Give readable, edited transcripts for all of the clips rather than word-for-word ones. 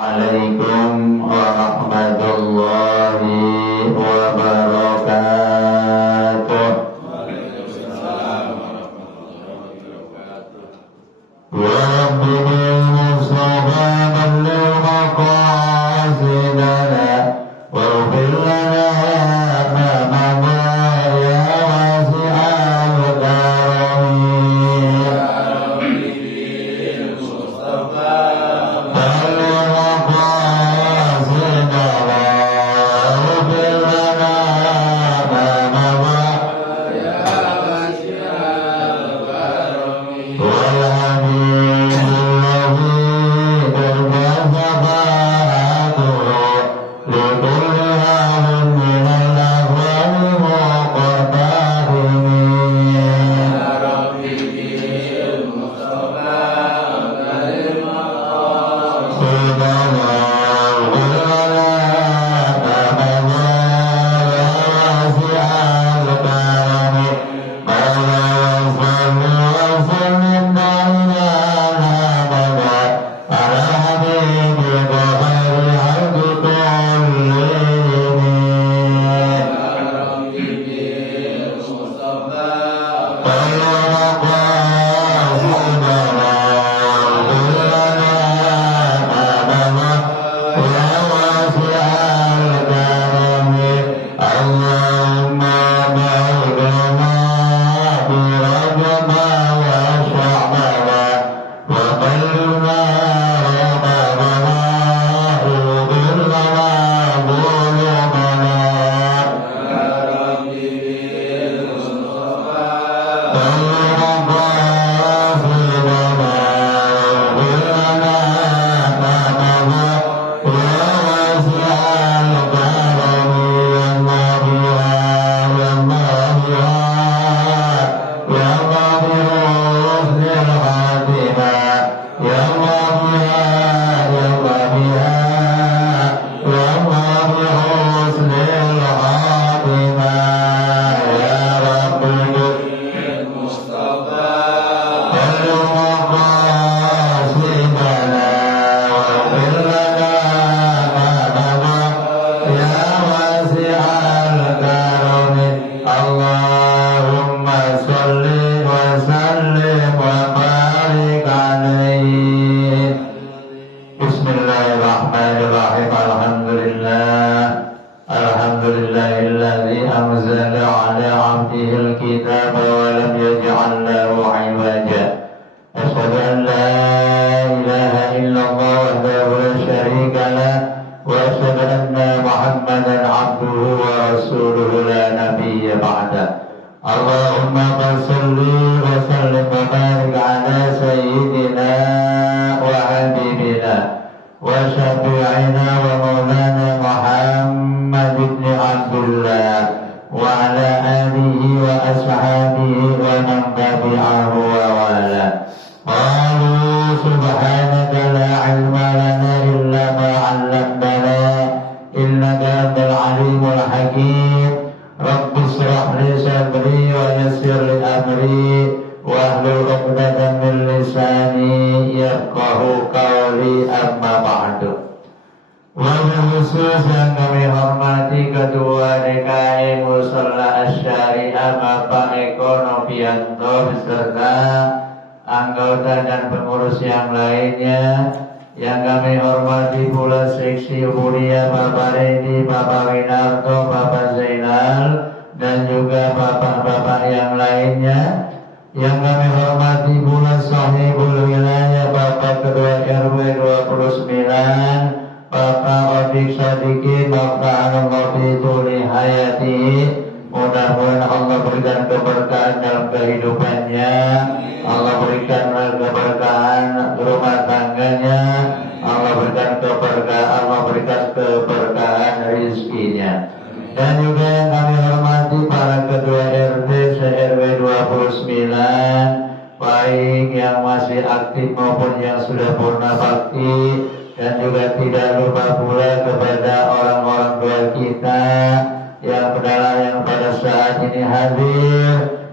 Assalamualaikum warahmatullahi wabarakatuh. Waalaikumsalam warahmatullahi wabarakatuh. Ya Rabbi bil Mustafa balligh maqasidana waghfir lana ma madha ya wasi'al karami. Ya Rabbi bil Mustafa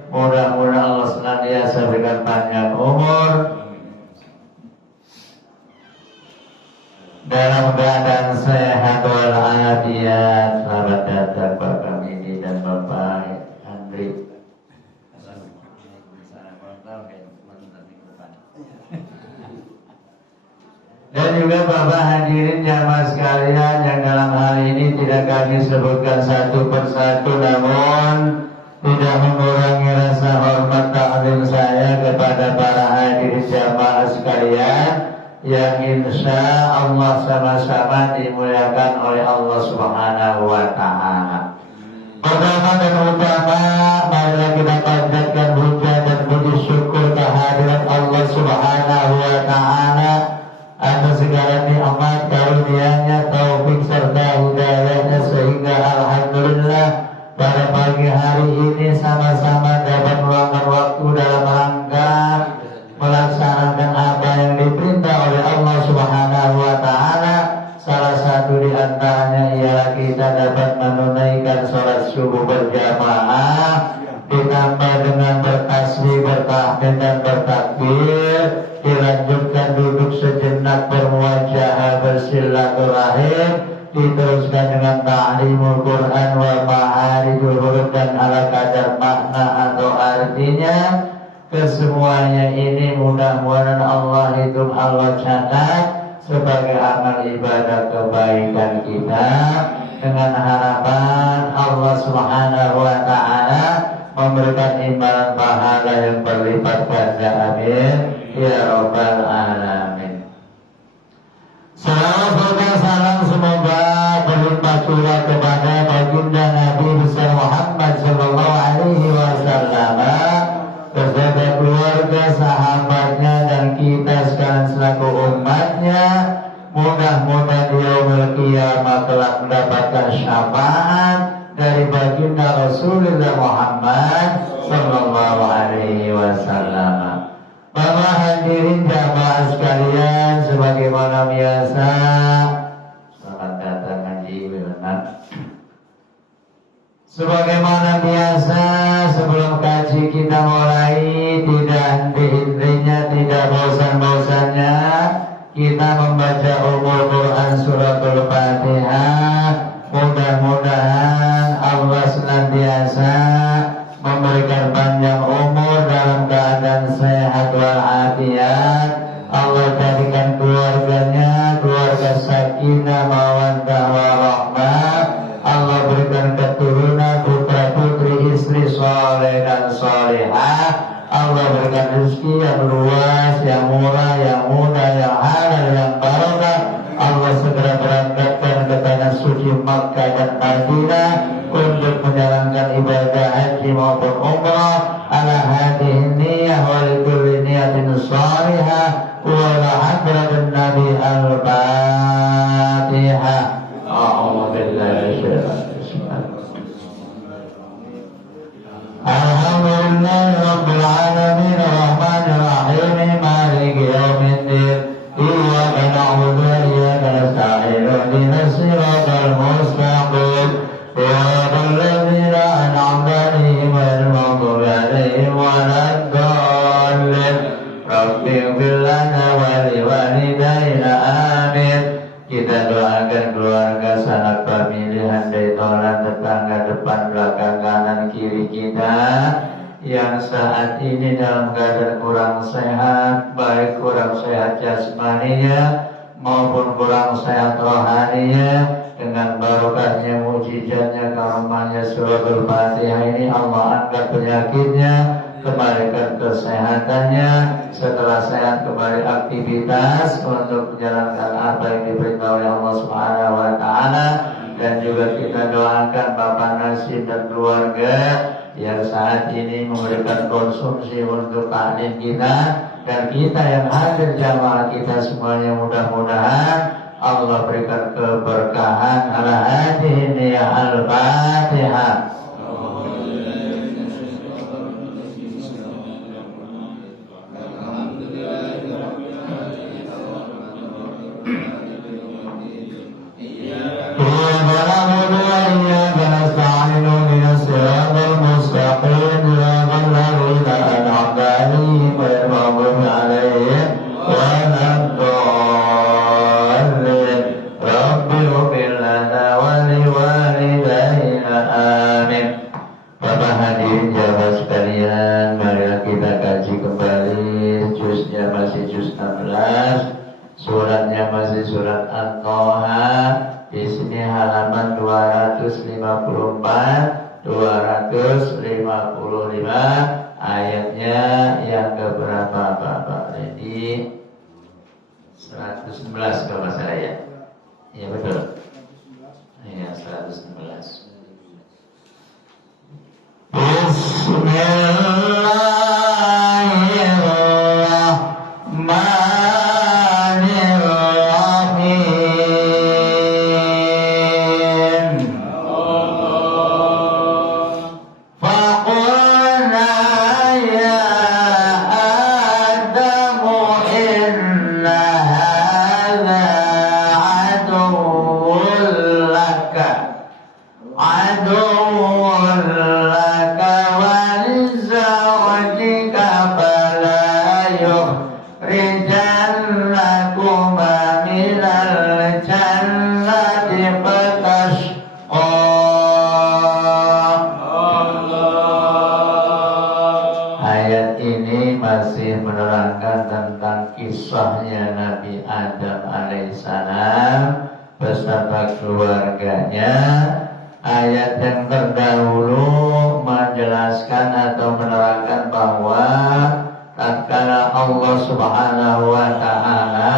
mudah-mudahan Allah senantiasa berikan panjang umur, dalam keadaan sehat walafiat. Selamat datang Bapak Midi dan Bapak Andri. Dan juga Bapak hadirin jamaah sekalian yang dalam hal ini tidak kami sebutkan satu persatu, namun tidak mengurangi rasa hormat taklim saya kepada para hadirin jamaah sekalian yang insya Allah sama-sama dimuliakan oleh Allah Subhanahu wa Ta'ala. Pertama dan utama, marilah kita panjatkan puja dan puji syukur kehadirat Allah Subhanahu wa Ta'ala atas segala nikmat karunia-Nya, taufik serta hidayah-Nya, sehingga alhamdulillah pada pagi hari ini sama-sama dapat meluangkan waktu dalam rangka melaksanakan apa yang diperintah oleh Allah Subhanahu wa Ta'ala. Salah satu di antaranya ialah kita dapat menunaikan sholat subuh berjamaah, ditambah dengan bertasbih, bertahmid dan bertakbir, dilanjutkan duduk sejenak bermuajahah bersilaturahim, diteruskan dengan ta'limul Quran wa ma'arijul huruf dan ala kadar makna atau artinya. Kesemuanya ini mudah-mudahan Allah hitung, Allah catat sebagai amal ibadah kebaikan kita, dengan harapan Allah Subhanahu wa Ta'ala memberikan imbalan pahala yang berlipat ganda. Amin ya rabbal alamin. Salawat serta salam semoga berlimpah curah kepada baginda Nabi besar Muhammad sallallahu alaihi wasallam beserta keluarga, sahabatnya dan kita sekalian selaku umatnya. Mudah-mudahan di yaumil qiyamah kelak mendapatkan syafaat dari baginda Rasulullah Muhammad sallallahu alaihi wasallam. Bapak hadirin jamaah sekalian, sebagaimana biasa, selamat datang Haji Wilman. Sebagaimana biasa, sebelum kaji kita mulai, tidak henti-hentinya, tidak bosan-bosannya kita membaca umul Quran suratul Fatihah. Mudah-mudahan Allah senantiasa memberikan panjang umur dalam keadaan sehat walafiat. Allah jadikan keluarganya keluarga sakinah mawaddah warahmah. Allah berikan keturunan putra putri, istri soleh dan solehah. Allah berikan rezeki yang luas, yang murah, yang mudah, yang halal, yang barokah. Allah segera berangkatkan ke tanah suci Makkah dan Madinah untuk menjalankan ibadah haji maupun umrah ala hadhihi niyyah wa likulli niyatin shalihah wa la hadratin nabi al-Fatihah. A'udzu billahi Alhamdulillahi rabbil alamin arrahmanir rahim maliki yaumiddin iyyaka na'budu wa iyyaka nasta'in ihdinas siratal mustaqim siratal ladzina an'amta 'alaihim ghairil maghdubi 'alaihim waladdallin rabbighfir lana wa liwalidayna amin. Kita doakan keluarga, sanak pemilihan dari tolan, tetangga, depan, belakang, kanan, kiri kita yang saat ini dalam keadaan kurang sehat, baik kurang sehat jasmaninya maupun kurang sehat rohaninya. Dengan barokahnya, mujizatnya, karomahnya suratul Fatihah ini, Allah angkat penyakitnya, kembalikan kesehatannya. Setelah sehat kembali aktivitas untuk menjalankan apa yang diperintah oleh Allah Subhanahu wa Ta'ala. Dan juga kita doakan Bapak Nasim dan keluarga yang saat ini memberikan konsumsi untuk taklim kita, dan kita yang hadir jamaah kita semuanya, mudah-mudahan Allah berikan keberkahan. Ala hadhihi niyyah al-Fatihah. surat At-Thaha. Di sini halaman 254, 255, ayatnya yang keberapa Bapak Redi? 111 kalau nggak salah ya. Iya betul. Iya 111. Bismillahirrahmanirrahim. Faqulna ya Adamu inna hadha aduwwun laka walizawjika fala yukhrijannakuma minal jannati fatashqa. Ayat ini masih menerangkan tentang kisahnya Nabi Adam alaihissalam beserta keluarganya. Ayat yang terdahulu menjelaskan atau menerangkan bahwa tatkala Allah Subhanahu wa taala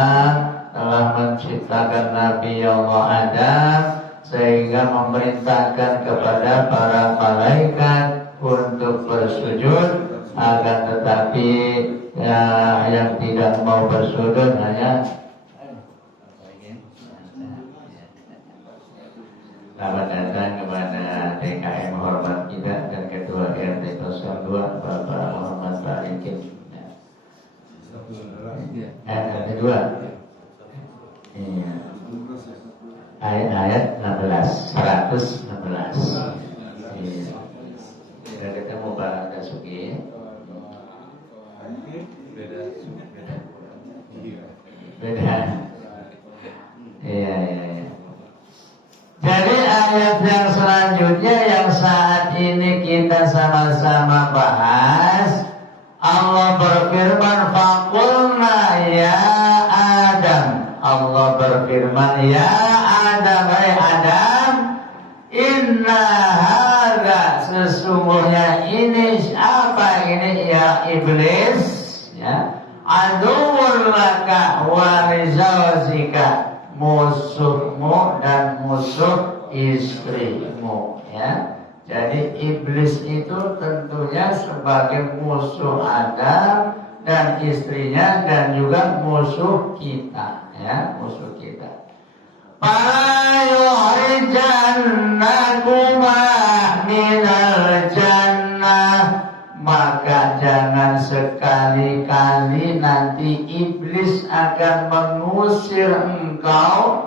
telah menciptakan Nabi Allah Adam sehingga memerintahkan kepada para malaikat untuk bersujud, akan tetapi yang tidak mau bersujud hanya selamat datang kepada TKM hormat kita dan Ketua RT 02 Bapak Muhammad Balikin. Kedua, iya. Ayat 16, 116. Iya. Sudah ketemu Pak Dasuki. Beda. Iya. Jadi ayat yang selanjutnya yang saat ini kita sama-sama bahas, Allah berfirman, faqulna ya Adam. Allah berfirman, ya Adam, hai Adam, inna hadza, sesungguhnya ini apa ini ya iblis, ya, aduwwun laka wa lizawjika, musuhmu dan musuh istrimu, ya. Jadi iblis itu tentunya sebagai musuh Adam dan istrinya dan juga musuh kita, ya, musuh kita. Fala yukhrijannakuma minal jannah, maka jangan sekali-kali nanti iblis akan mengusir engkau,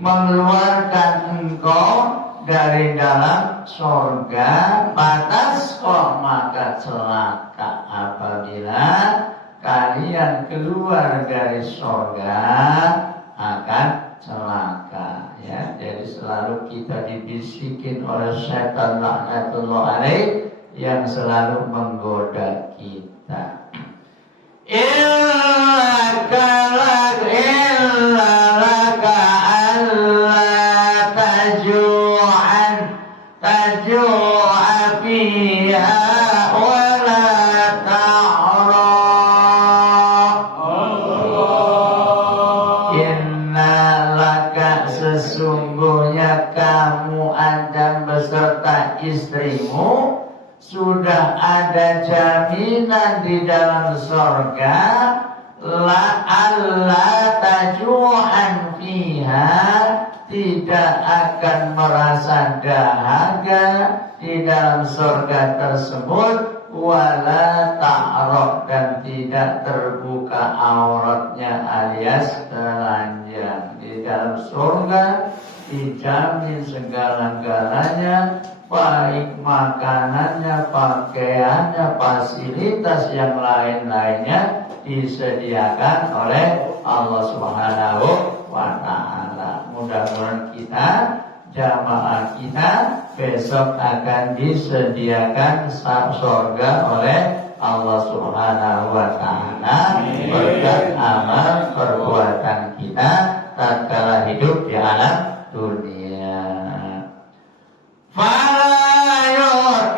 mengeluarkan engkau dari dalam surga. Batas kok maka celaka apabila kalian keluar dari surga, akan celaka, ya. Jadi selalu kita dibisikin oleh setan laknatullah alaih yang selalu menggoda kita. Illaka alla tajua fiha wa la ta'ra. Innalaka, sesungguhnya kamu Adam beserta istrimu sudah ada jaminan di dalam surga, la alla taju'an fiha, tidak akan merasa dahaga di dalam surga tersebut, wala ta'raq, dan tidak terbuka auratnya alias telanjang. Di dalam surga dijamin segala-galanya, baik makanannya, pakaiannya, fasilitas yang lain-lainnya disediakan oleh Allah Subhanahu wa ta'ala. Mudah-mudahan kita, jamaah kita, besok akan disediakan surga oleh Allah Subhanahu wa ta'ala berkat amal perbuatan kita. tatkala hidup di alam dunia. Falayur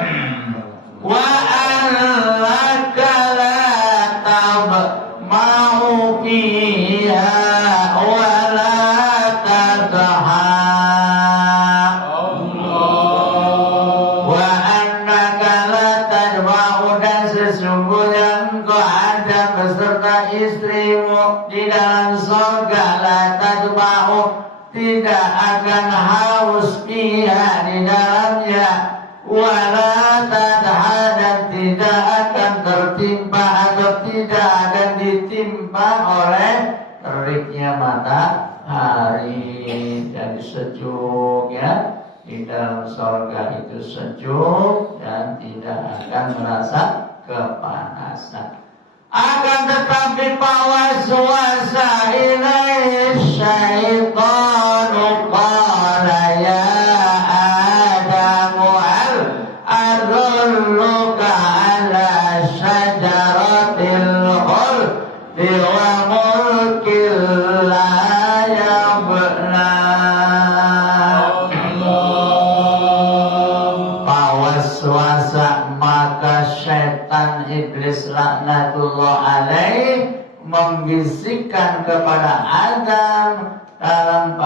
wa allaka la tabma'u fiha wa la tadha wa annaka la tadma'u, dan sesungguhnya engkau ada beserta istrimu di dalam surga, la tadma'u, tidak akan haus fiha di dalamnya, wala tadha, dan tidak akan tertimpa atau tidak akan ditimpa oleh teriknya matahari. Jadi sejuk ya, di dalam surga itu sejuk dan tidak akan merasa kepanasan. Akan tetapi waswasa ilaihi syaitanu qala ya Adamu hal adulluka ala syajaratil khuldi wa mulkin la yabla. Waswasa, maka syaitan iblis laknatullah alaih membisikkan kepada Adam dalam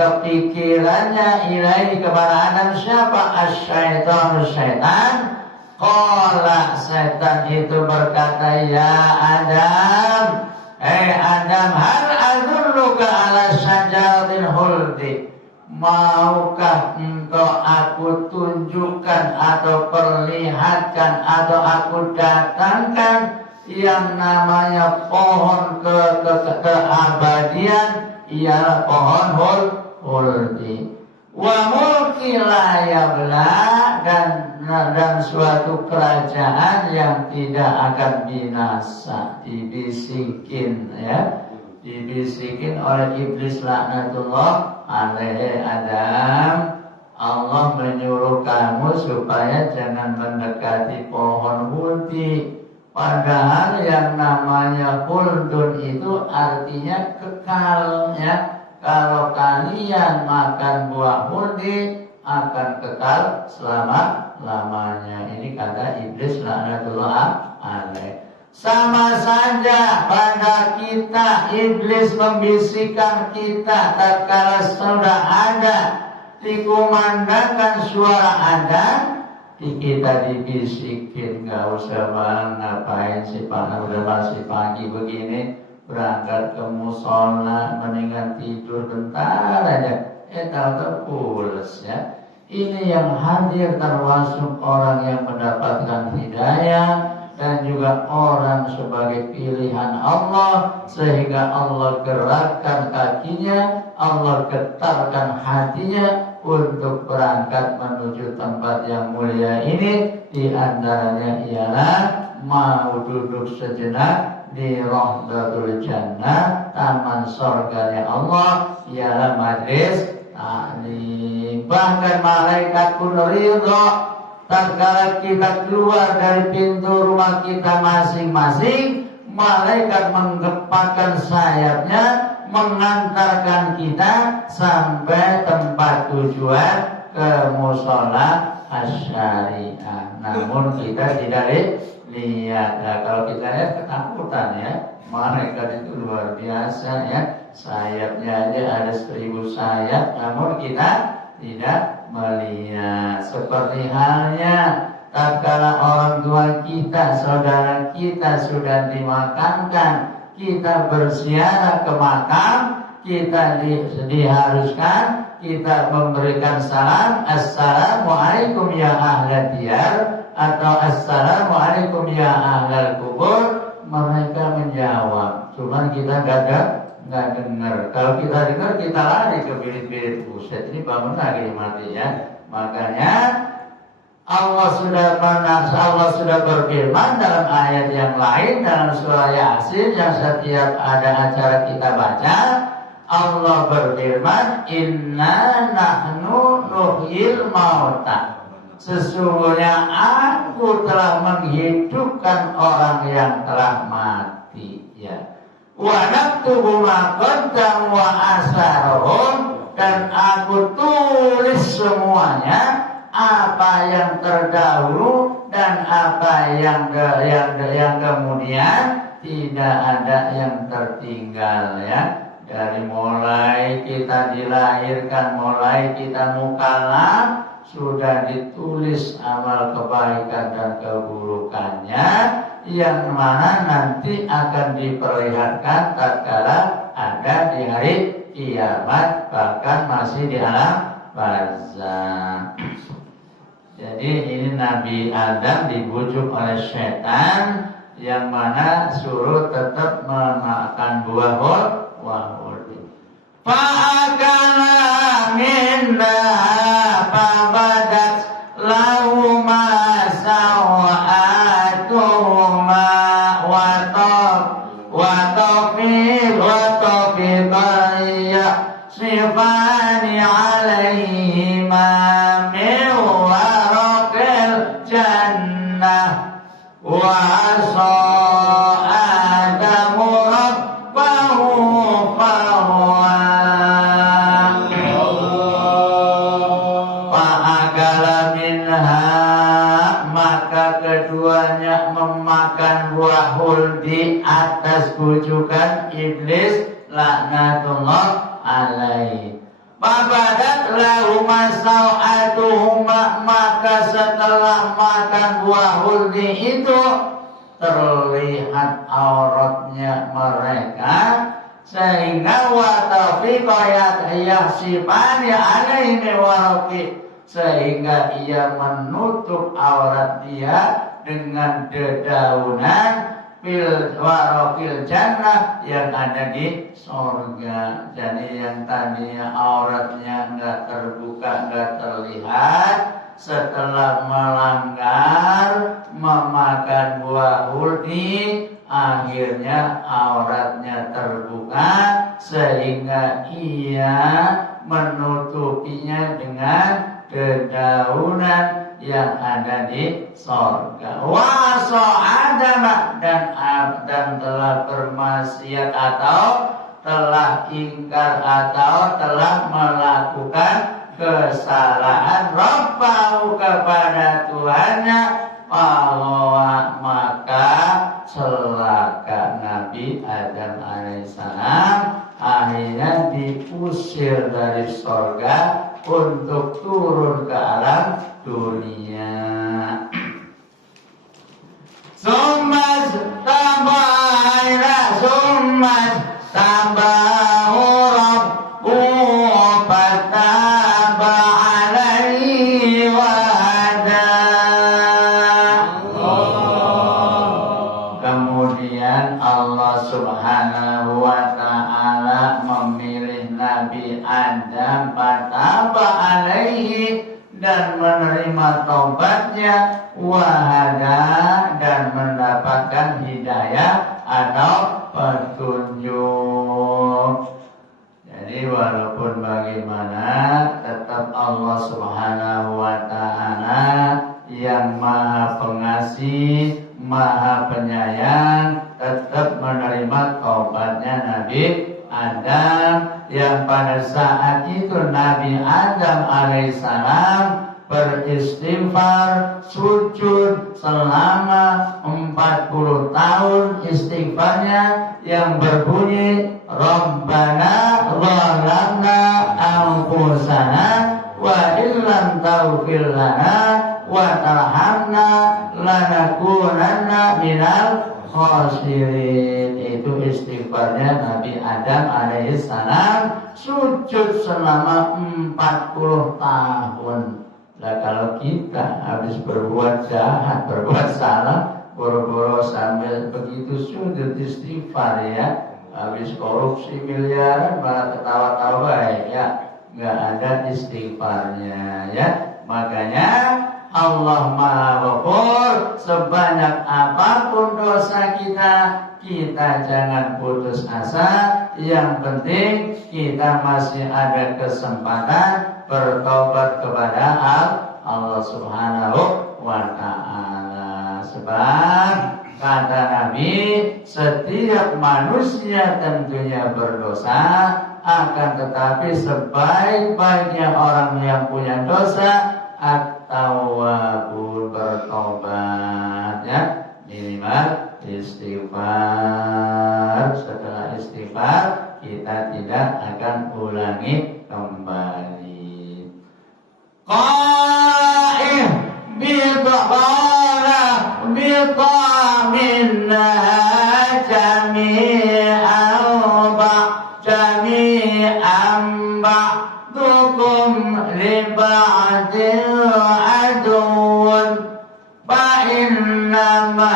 kepikirannya ilahi kepada Adam. Siapa? Asyaitan, syaitan. Qala, syaitan itu berkata, ya Adam, Adam, hal adulluka ala syajaratil khuldi, maukah engkau aku tunjukkan atau perlihatkan atau aku datangkan yang namanya pohon keabadian, ialah pohon khuldi, wa mulki la yabla, dan suatu kerajaan yang tidak akan binasa. Dibisikin ya, dibisikin oleh iblis laknatullah alaihi Adam. Allah menyuruh kamu supaya jangan mendekati pohon khuldi. Padahal yang namanya khuldun itu artinya kekal ya. Kalau kalian makan buah khuldi akan kekal selama-lamanya. Ini kata iblis laknatullah alaih. Sama saja pada kita, iblis membisikkan kita tatkala sudah ada dikumandangkan suara adzan, kita dibisikin, nggak usah bang, ngapain sih pak, udah masih pagi begini, berangkat ke musola, mendingan tidur bentar aja, tahu-tahu pules ya. Ini yang hadir termasuk orang yang mendapatkan hidayah dan juga orang sebagai pilihan Allah, sehingga Allah gerakkan kakinya, Allah getarkan hatinya untuk berangkat menuju tempat yang mulia ini. Di antaranya ialah mau duduk sejenak di Rawdatul Jannah, taman surganya Allah, ialah majlis taklim. Bahkan malaikat pun ridha tatkala kita keluar dari pintu rumah kita masing-masing. Malaikat menggepakkan sayapnya mengantarkan kita sampai tempat tujuan, ke musola asyariah. Namun kita tidak lihat. Nah, kalau kita lihat ketakutan ya. Malaikat itu luar biasa ya. Sayapnya aja ada 1000 sayap, namun kita tidak melihat. Seperti halnya tatkala orang tua kita, saudara kita sudah dimakamkan, kita berziarah ke makam, kita diharuskan kita memberikan salam, assalamualaikum ya ahlal diyar, atau assalamualaikum ya ahlal kubur. Mereka menjawab, cuman kita nggak dengar. Kalau kita dengar, kita lari ke bilik-bilik. Buset, ini bangun lagi mati ya. Makanya Allah sudah berfirman dalam ayat yang lain dalam surah Yasin yang setiap ada acara kita baca. Allah berfirman, inna nahnu nuhyil mauta. Sesungguhnya aku telah menghidupkan orang yang telah mati ya. wa naktubu ma qaddam wa asarhum, dan aku tulis semuanya apa yang terdahulu dan apa yang kemudian, tidak ada yang tertinggal ya. Dari mulai kita dilahirkan, mulai kita mukallaf, sudah ditulis amal kebaikan dan keburukannya, yang mana nanti akan diperlihatkan tatkala ada di hari kiamat, bahkan masih di alam barzakh. Jadi ini Nabi Adam dibujuk oleh setan, yang mana suruh tetap memakan buah wahudi. Fa'akala minna fabadat lahuma sawatuhuma wa tafiqaya sifani alaihima min waraqil jannah wa di atas bujukan iblis laknatullah alaihi. Fabadat lahuma sawatuhuma, maka setelah makan buah huldi itu terlihat auratnya mereka, sehingga watafiqayat yahsibani alaihi waraqi, sehingga ia menutup aurat dia dengan dedaunan fil waraqil jannah yang ada di surga. Jadi yang tadinya auratnya enggak terbuka, enggak terlihat, setelah melanggar memakan buah huldi, akhirnya auratnya terbuka, sehingga ia menutupinya dengan dedaunan yang ada di surga. Wasa Adam, dan telah bermaksiat atau telah ingkar atau telah melakukan kesalahan Rabbahu kepada Tuhannya, bahwa maka celaka Nabi Adam alaihissalam, akhirnya diusir dari surga untuk turun ke alam dunia. Summas tabahu rabbu fataba alaihi wa hada. Kemudian Allah subhanahu wa ta'ala memilih Nabi Adam, fataba alaihi, dan menerima taubatnya, wahada, dan mendapatkan hidayah atau petunjuk. Jadi walaupun bagaimana, tetap Allah subhanahu wa ta'ala yang maha pengasih, maha penyayang, tetap menerima taubatnya Nabi Adam, yang pada saat itu Nabi Adam alaihissalam beristighfar, sujud selama 40 tahun, istighfarnya yang berbunyi Rabbana zalamna anfusana wa illam taghfir lana wa tarhamna lanakunanna minal khasirin. Itu istighfarnya Nabi Adam alaihissalam, sujud selama 40 tahun. Nah kalau kita habis berbuat jahat, berbuat salah, boro-boro sambil begitu sujud istighfar ya, habis korupsi miliaran malah ketawa-tawa ya, nggak ada istighfarnya ya. Makanya Allah Maha Ghafur, sebanyak apapun dosa kita, kita jangan putus asa. Yang penting kita masih ada kesempatan bertobat kepada Allah Subhanahu wa ta'ala. Sebab Kata Nabi, setiap manusia tentunya berdosa, akan tetapi sebaik-baiknya orang yang punya dosa at-tawwabun, bertobat, ya, minimal istighfar. Setelah istighfar kita tidak akan ulangi kembali. Qaim bid'ala minna jami'an ba'dukum li ba'din aduwwun fa innama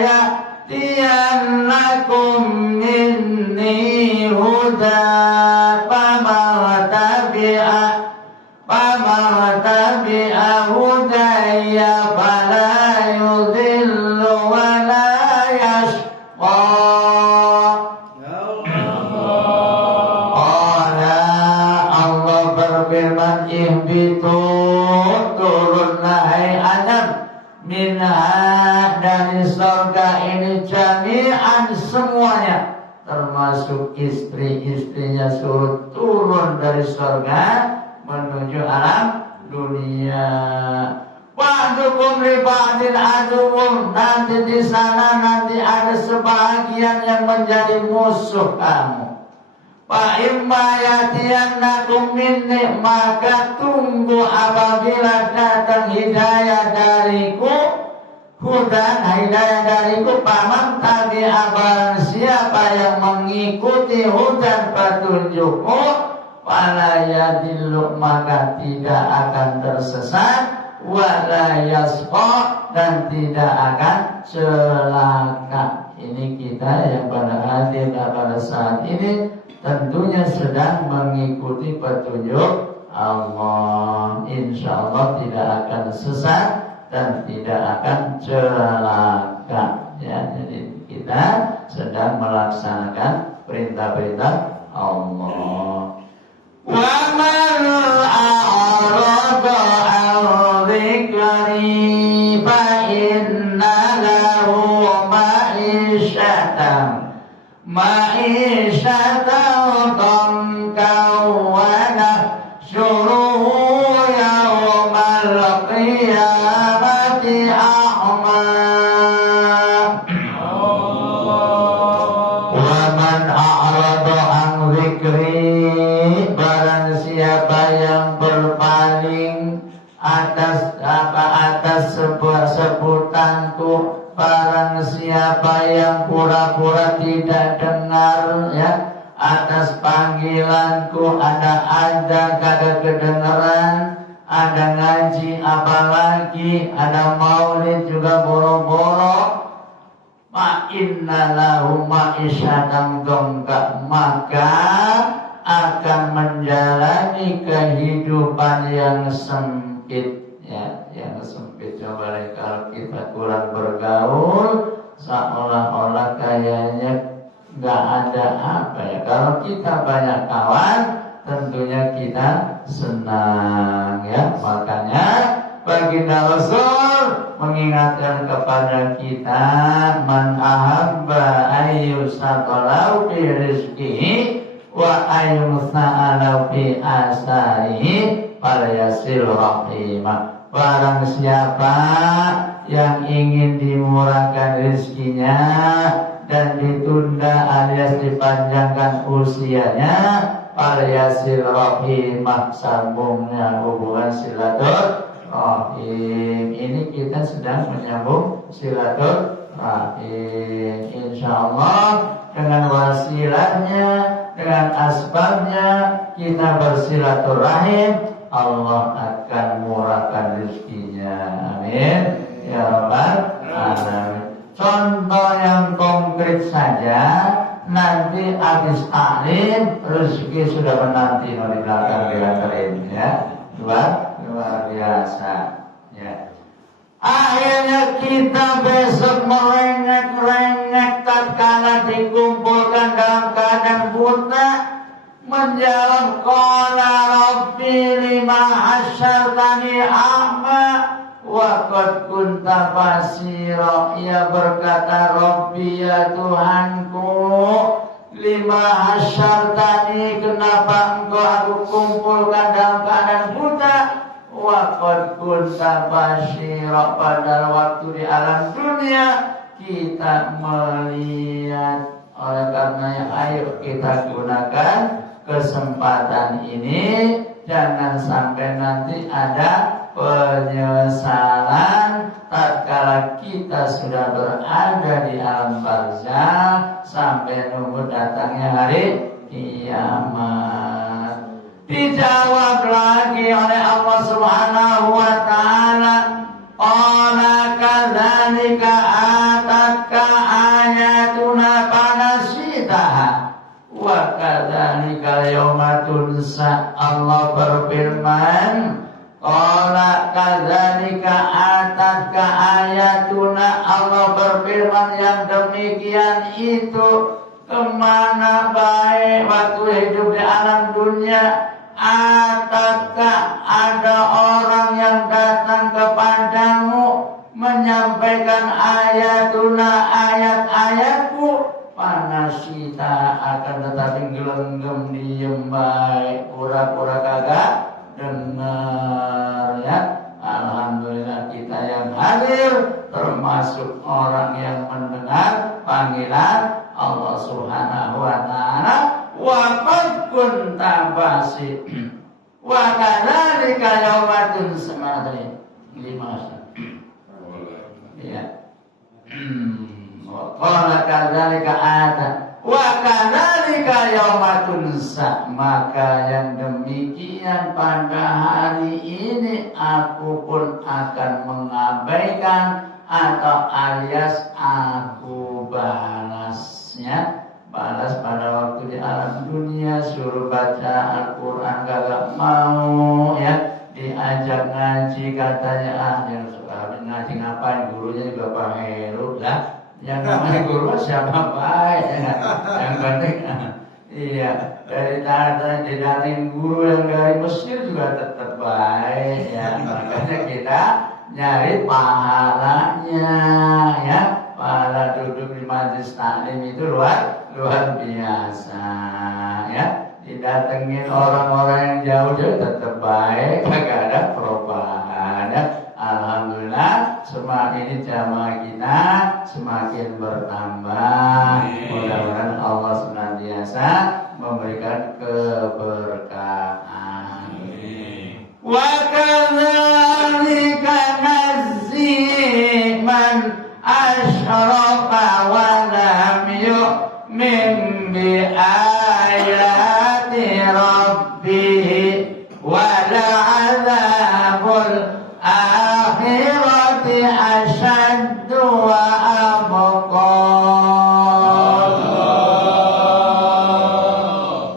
ya'tiyannakum minni huda فمن تبع هدايا فلا يضل ولا يشقى. Allah berfirman, ihbitu, turunlah hai Adam, minha, dari surga ini, jami'an, semuanya, termasuk istri-istrinya, suruh turun dari surga menuju alam dunia. Wa'dukum li ba'din aduwwun, nanti di sana nanti ada sebagian yang menjadi musuh kamu. Fa imma yatiyannakum minni, maka tunggu apabila datang hidayah dariku, hudan, hidayah dariku, paman tabi'a, barang siapa yang mengikuti hudan, petunjukku, wala yadillu, maka tidak akan tersesat, wala yasqa, dan tidak akan celaka. Ini kita yang pada hadir pada saat ini tentunya sedang mengikuti petunjuk Allah. Insya Allah tidak akan sesat dan tidak akan celaka, ya. Jadi kita sedang melaksanakan perintah-perintah Allah. Wa man a'rada 'an dzikri fa inna lahu ma'isyatan dankan wa nahsyuruhu yawmal qiyamati a'ma. Wa man a'rada 'an dzikri, barang siapa yang berpaling atas sebuah sebutanku, barang siapa yang pura-pura tidak dengar, ya, atas panggilanku, ada kagak kedengeran, ada ngaji apalagi, ada maulid juga boro-boro, ma inna lahu ma'isyatan dongka, maka akan menjalani kehidupan yang sempit, ya, yang sempit. Coba kalau kita kurang bergaul, seolah-olah kayaknya nggak ada apa, ya. Kalau kita banyak kawan, tentunya kita senang, ya. Makanya baginda Rasul mengingatkan kepada kita, man ahabba ayyusaqalau fi rizqihi wa ayyusa'alau fi asarihi falyasil rahimah. Barang siapa yang ingin dimurahkan rezekinya dan ditunda alias dipanjangkan usianya, falyasil rahimah, sambungnya hubungan silaturahim. Ini kita sedang menyambung silaturahim. Insyaallah dengan wasilahnya, dengan asbabnya kita bersilaturahim, Allah akan murahkan rezekinya. Amin ya rabbal alamin. Contoh yang konkret saja, nanti habis taklim rezeki sudah menanti di belakang diantarin, ya. Luar biasa, ya. Akhirnya kita besok merengek-rengek tatkala dikumpulkan dalam keadaan buta, menjawab qala rabbi lima hasyartani a'ma wa wa qad kunta basira. Ia berkata, Rabbi ya Tuhanku, lima hasyartani, kenapa engkau aku kumpulkan dalam keadaan buta? Wa qad kunta basira, pada waktu di alam dunia kita melihat. Oleh karenanya ayo kita gunakan kesempatan ini, jangan sampai nanti ada penyesalan tatkala kita sudah berada di alam barzakh sampai nunggu datangnya hari kiamat. Dijawab lagi oleh Allah Subhanahu wa taala, qala kadzalika atatka ayatuna fanasitaha wa kadzalika yauma tunsa. Allah berfirman, qala kadzalika atatka ayatuna. Allah berfirman, yang demikian itu kemana baik waktu hidup di alam dunia. Atatka, ada orang yang datang kepadamu menyampaikan ayatuna, ayat-ayatku, panasita, akan tetapi gelenggem diem baik, pura-pura kagak dengar ya. Alhamdulillah kita yang hadir termasuk orang yang mendengar panggilan Allah Subhanahu wa taala. Wa qad kunta basir wa kadzalika yaumatun samadri lima. Ya. Wa qala kadzalika ata wa kadzalika yaumatun sa. Maka yang demikian pada hari ini aku pun akan mengabaikan, atau alias aku balasnya. Balas pada waktu di alam dunia, suruh baca Al-Quran gak mau ya, diajak ngaji katanya yang suka ngaji ngapain, gurunya juga Pak Heru lah, yang namanya guru siapa baik ya. Yang penting iya, dari datang guru yang dari Mesir juga tetap baik ya. Makanya kita nyari pahalanya ya. Pahala duduk di majelis taklim itu luar biasa ya. Didatengin orang-orang yang jauh-jauh tetap baik, kagak ada perubahan ya. Alhamdulillah, semakin jamaah kita semakin bertambah. Mudah-mudahan Allah senantiasa memberikan keberkahan. Wa kadzalika nazzi man asyrafa wa lam yu'min bi ayati rabbih wa la'adzabul akhirati asyaddu wa abqa.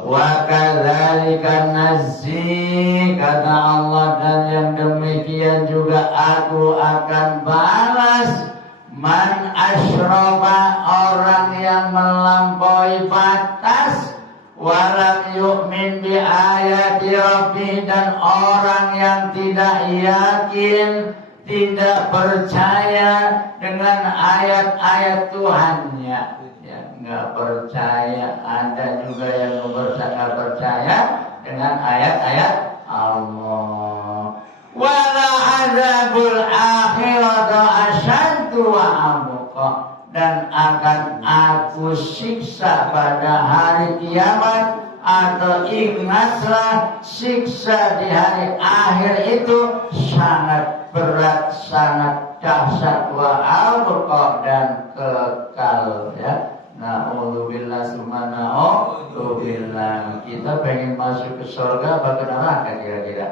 Wa kadzalika nazzi, kata Allah, dan yang demikian juga aku akan balas man asyrafa, orang yang melampaui batas, walam yu'min bi ayati rabbi, dan orang yang tidak yakin, tidak percaya dengan ayat-ayat Tuhannya ya, nggak percaya. Ada juga yang nggak percaya dengan ayat-ayat Allah. Wala azabul akhiratu asyaddu wa abqa, dan akan aku siksa pada hari kiamat, atau ingatlah siksa di hari akhir itu sangat berat, sangat dahsyat, wa abqa, dan kekal ya. Na'udzubillah summa na'udzubillah. Kita pengen masuk ke surga apa ke neraka kira-kira?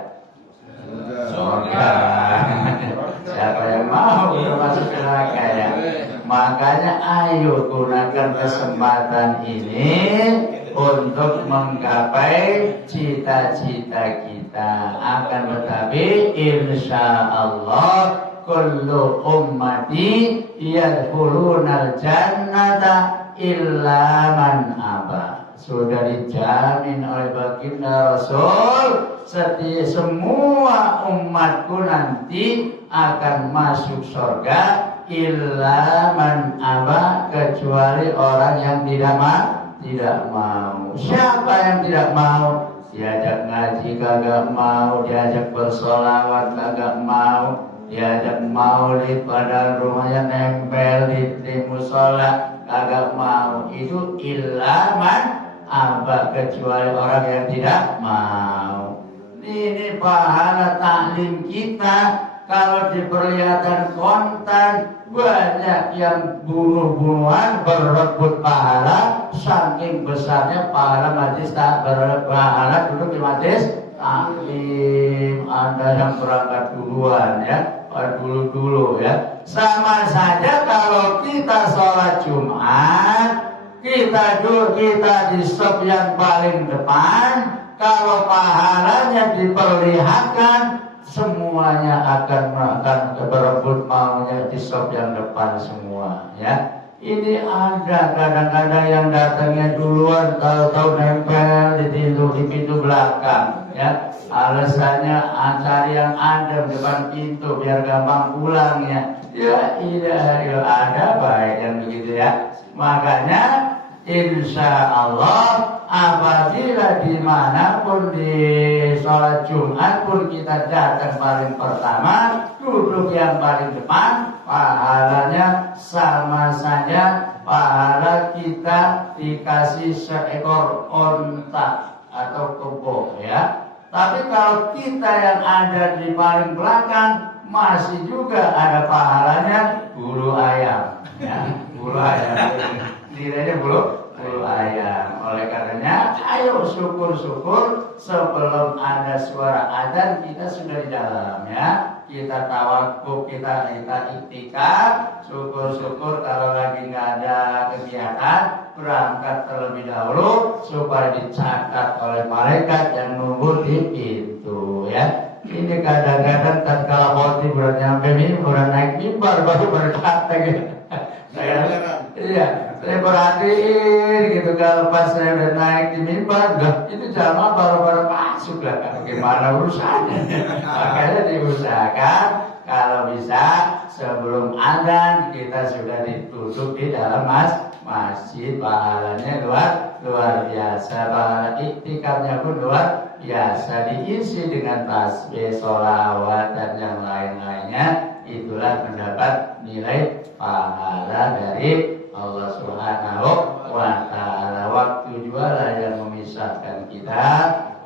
Surga. Siapa yang mau masuk ke neraka ya? Makanya ayo gunakan kesempatan ini untuk menggapai cita-cita kita. Akan tetapi insya Allah kullu ummati yadkhulunal jannata illa man aba. Sudah dijamin oleh baginda Rasul setiap semua umatku nanti akan masuk surga illa man aba, kecuali orang yang tidak mau. Siapa yang tidak mau? Diajak ngaji kagak mau, diajak bersolawat kagak mau, diajak maulid padahal rumahnya nempel di musola kagak mau. Itu illa man aba, kecuali orang yang tidak mau. Ini pahala taklim kita. Kalau diperlihatkan konten, banyak yang bunuh-bunuhan berebut pahala, saking besarnya pahala majlis tak berpahala duduk di majlis taklim. Ada yang berangkat duluan ya, dulu ya. Sama saja kalau kita sholat Jumat, kita di sop yang paling depan, kalau pahalanya diperlihatkan, semuanya akan berebut maunya di sop yang depan semua ya. Ini ada kadang-kadang yang datangnya duluan, tahu-tahu nempel di pintu belakang ya. Alasannya cari yang adem depan pintu biar gampang pulangnya. Ya ada baik yang begitu ya. Makanya insya Allah apabila dimanapun di sholat Jumat pun kita datang paling pertama, duduk yang paling depan, pahalanya sama saja pahala kita dikasih seekor onta atau kebo ya. Tapi kalau kita yang ada di paling belakang, masih juga ada pahalanya bulu ayam ya. Bulu ayam nilainya bulu ayam. Oleh karenanya ayo syukur-syukur sebelum ada suara adzan kita sudah di dalam ya. Kita tawakuf, kita iktikaf, syukur-syukur kalau lagi nggak ada kegiatan berangkat terlebih dahulu supaya dicatat oleh malaikat yang nunggu di pintu ya. Ini kadang-kadang tatkala khotib baru nyampe baru naik mimbar baru berkata gitu. Saya perhatiin gitu kalau pas saya udah naik di mimbar, itu jamaah baru-baru masuk lah. Gimana urusannya? Makanya diusahakan kalau bisa sebelum adzan kita sudah ditutup di dalam masjid. Pahalanya luar biasa. Pahala iktikafnya pun luar biasa, diisi dengan tasbih, sholawat dan yang lain-lainnya. Itulah mendapat nilai pahala dari Allah Subhanahu wa ta'ala. Waktu juga lah yang memisahkan kita.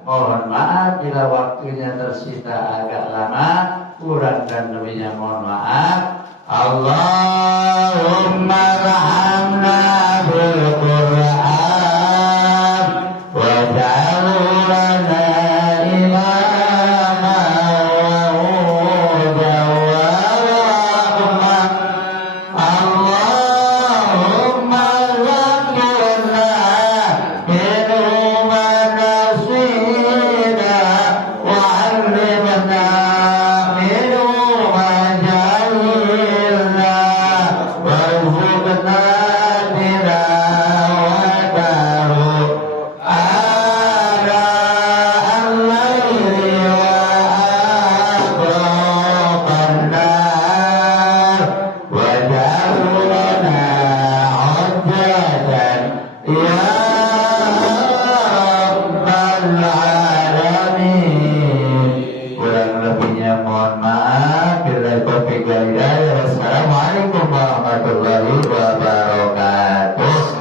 Mohon maaf bila waktunya tersita agak lama, kurang dan lebihnya mohon maaf. Allahumma rahamna bil Qur'an waj'al lana imama wa hudan wa rahmah. Allahumma zakkirna minhu ma nasina wa 'allimna minhu ma jahilna warzuqna tilawatahu ana al-layli wa atrafan nahar waj'al lana 'udatan ya rabbal alamin. Kurang lebihnya mohon maaf. Bila taufiq wal hidayah. Wassalamualaikum warahmatullahi